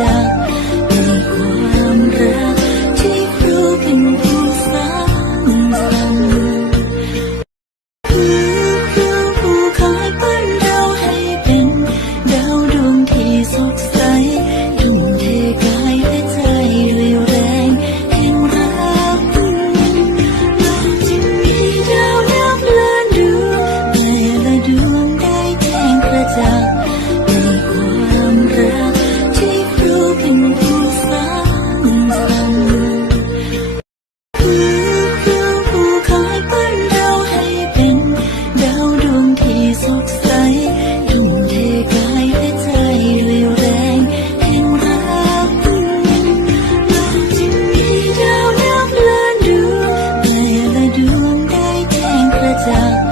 vida. 家。